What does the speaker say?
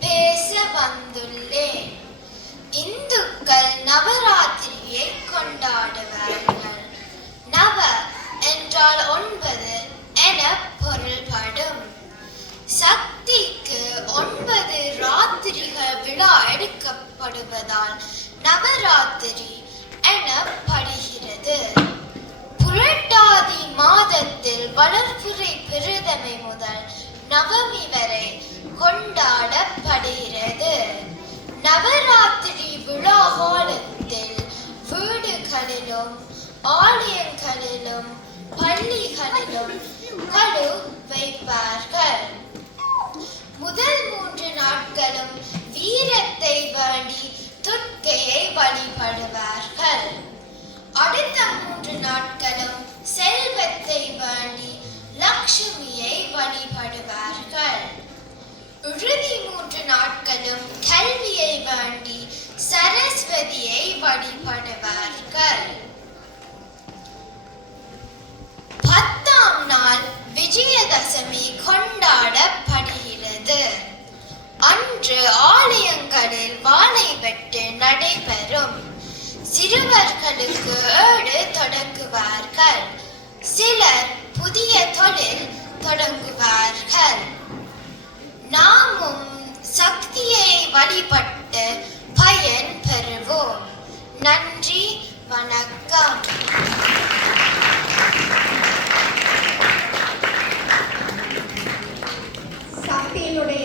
பேச வந்துள்ளேன் இந்துக்கள் நவராத்திரியை கொண்டாடுவார்கள். நவ என்றால் ஒன்பது என பொருள்படும். சக்திக்கு ஒன்பது ராத்திரிகள் விழா எடுக்கப்படுவதால் நவராத்திரி எனப்படுகிறது. புரட்டாதி மாதத்தில் வளர்ப்புரை பிரதமை முதல் நவமி வரை கொண்டாட நவராத்திரி விழா காலத்தில் வீடுகளிலும் ஆலயங்களிலும் பள்ளிகளிலும் கடு வைப்பார்கள். முதல் மூன்று நாட்களும் வீரத்தை வேண்டி துர்க்கையை வழிபடுவார்கள். அடுத்த மூன்று நாட்களும் செல்வத்தை வேண்டி லக்ஷ்மியை வழிபடுவார்கள். இறுதி மூன்று நாட்களும் கல்வியை வேண்டி சரஸ்வதியை விஜயதசமி கொண்டாடப்படுகிறது. அன்று ஆலயங்களில் வாழை வெட்டு நடைபெறும். சிறுவர்களுக்கு ஏடு தொடங்குவார்கள். சிலர் புதிய தொழில் தொடங்குவார்கள். நாமும் சக்தியை வழிபட்டு பயன் பெறுவோம். நன்றி வணக்கம். que